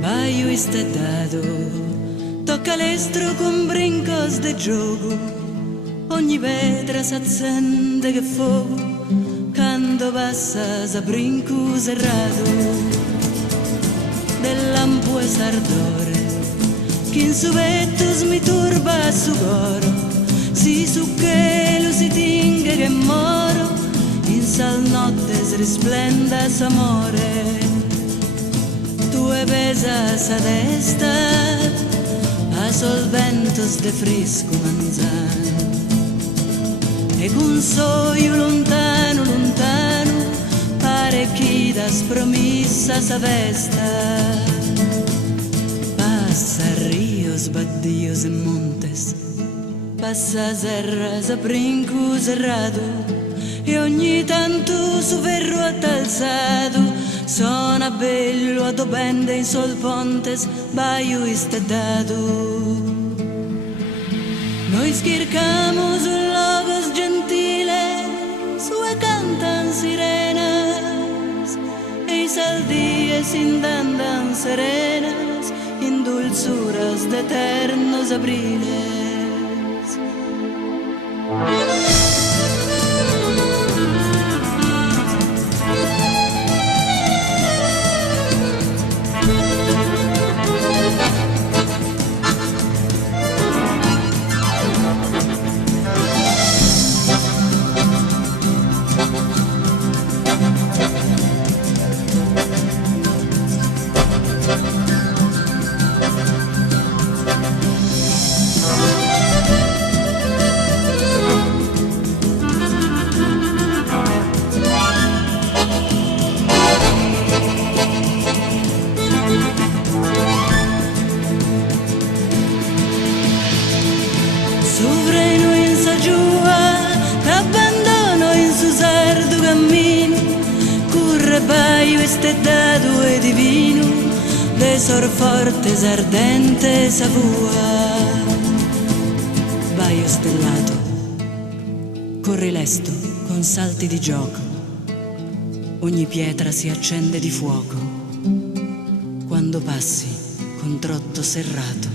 Baio istedado, tocca l'estro con brincos de gioco, ogni vetra s'accende che fuoco, quando passa sa brinco serrato, dell'ampue sardore, che in su petto mi turba su coro, si su che lo si tingue che moro, in sal notte si risplenda s'amore. Tue pesa sa testa a sol ventos de frisco manzano e con soio lontano, lontano pare chi da spromissa sa festa. Passa rios, baddios e montes, passa serras a brinco serrato e ogni tanto su ferro attalzato sona bello adobende in sol pontes baio istedado. Noi schircamos logos gentiles sue cantan sirenas e i saldíes indandan serenas in dulzuras de eternos abriles. Sovreno in sa giua, t'abbandono in su sardo cammino, curre baio isteddato e divino, de sor forte ardente sa vua. Baio stellato, corri lesto con salti di gioco, ogni pietra si accende di fuoco, quando passi con trotto serrato.